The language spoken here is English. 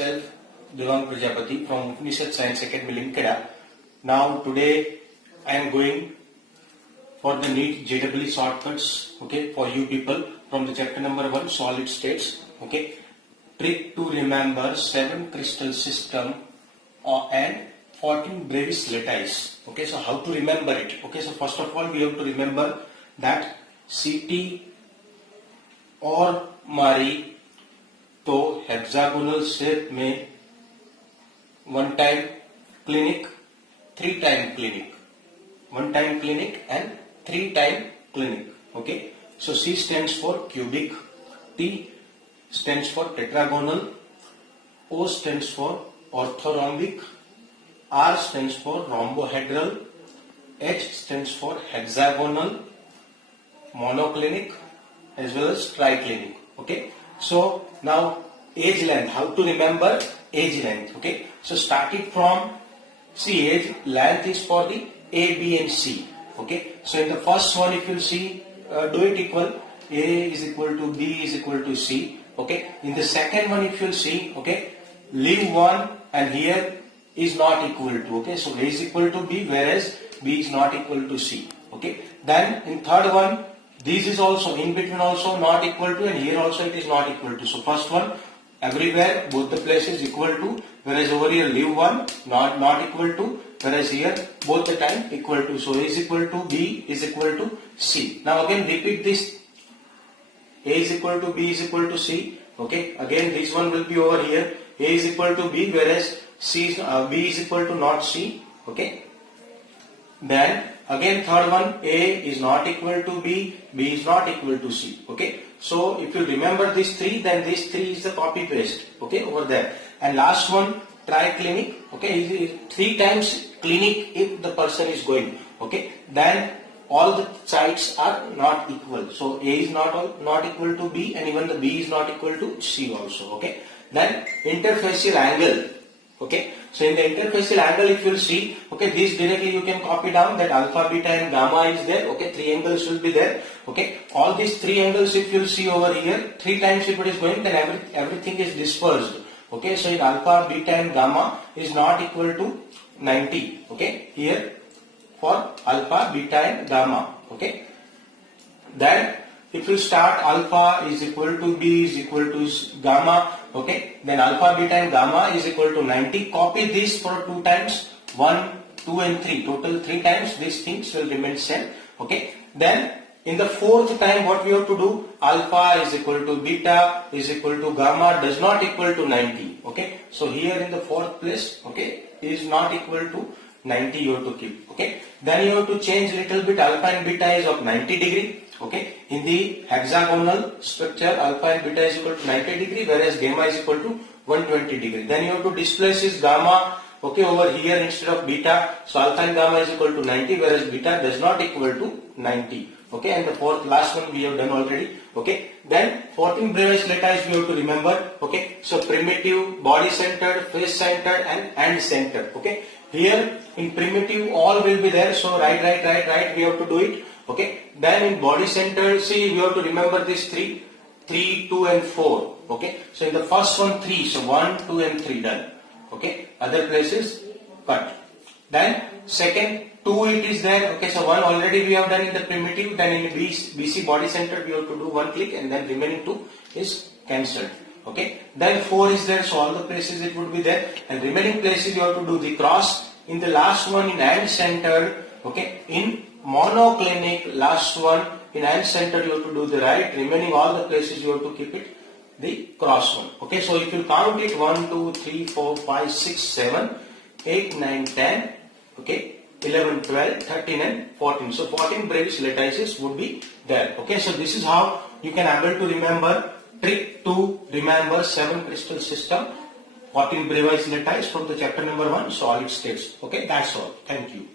myself Devang Prajapati from Upanishad Science Academy Linkada. Now today I am going for the NEET JEE shortcuts, okay, for you people from the chapter number 1 solid states, okay. Trick to remember 7 crystal system and 14 brevis lattice. Okay, so how to remember it? Okay, so first of all we have to remember that CT और मारी तो hexagonal shape में 1 time clinic 3 time clinic 1 time clinic and 3 time clinic. Okay, so C stands for cubic, T stands for tetragonal, O stands for orthorhombic, R stands for rhombohedral, H stands for hexagonal, monoclinic as well as triclinic. Okay, so now age length, how to remember age length? Okay, so starting from age length is for the A, B and C. Okay, so in the first one if you see, do it equal, A is equal to B is equal to C. Okay, in the second one if you see, okay, leave one and here is not equal to, okay, so A is equal to B whereas B is not equal to C. Okay, then in third one this is also in between also not equal to, and here also it is not equal to. So first one everywhere both the places equal to, whereas over here leave one not equal to, whereas here both the time equal to. So A is equal to B is equal to C. Now again repeat this, A is equal to B is equal to C. Okay, again this one will be over here, A is equal to B whereas B is equal to not C. Okay, then again third one, A is not equal to B, B is not equal to C. Okay, so if you remember these three, then these three is the copy paste, okay, over there. And last one, triclinic, okay, 3 times clinic if the person is going, okay, then all the sides are not equal. So A is not equal to B and even the B is not equal to C also. Okay, then interfacial angle. Okay, so in the interfacial angle if you see, okay, this directly you can copy down that alpha, beta and gamma is there. Okay, 3 angles will be there. Okay, all these 3 angles if you see over here, 3 times if it is going, then everything is dispersed. Okay, so in alpha, beta and gamma is not equal to 90. Okay, here for alpha, beta and gamma. Okay, then if you start alpha is equal to B is equal to gamma, okay, then alpha, beta and gamma is equal to 90. Copy this for 2 times, 1, 2 and 3, total 3 times these things will remain same. Okay, then in the 4th time what we have to do, alpha is equal to beta is equal to gamma does not equal to 90. Okay, so here in the 4th place, okay, is not equal to 90 you have to keep. Okay, then you have to change little bit, alpha and beta is of 90 degree. Okay, in the hexagonal structure alpha and beta is equal to 90 degree whereas gamma is equal to 120 degree. Then you have to displace this gamma, okay, over here instead of beta. So alpha and gamma is equal to 90 whereas beta does not equal to 90. Okay, and the fourth last one we have done already. Okay, then 14 brevis lattice we have to remember. Okay, so primitive, body centered, face centered and end centered. Okay, here in primitive all will be there, so right we have to do it. Okay, then in body center, see, we have to remember this 3, 2 and 4. Okay, so in the first one 3, so 1, 2 and 3 done. Okay, other places cut. Then second 2 it is there. Okay, so 1 already we have done in the primitive. Then in BC body center we have to do 1 click and then remaining 2 is cancelled. Okay, then 4 is there, so all the places it would be there, and remaining places you have to do the cross. In the last one in end center, okay, in monoclinic last one in end center you have to do the right, remaining all the places you have to keep it the cross one. Okay, so if you count it 1, 2, 3, 4, 5, 6, 7, 8, 9, 10, okay, 11, 12, 13 and 14. So 14 brevis lattices would be there. Okay, so this is how you can able to remember, trick to remember 7 crystal system, 14 brevis lattice from the chapter number 1 solid states. Okay, that's all. Thank you.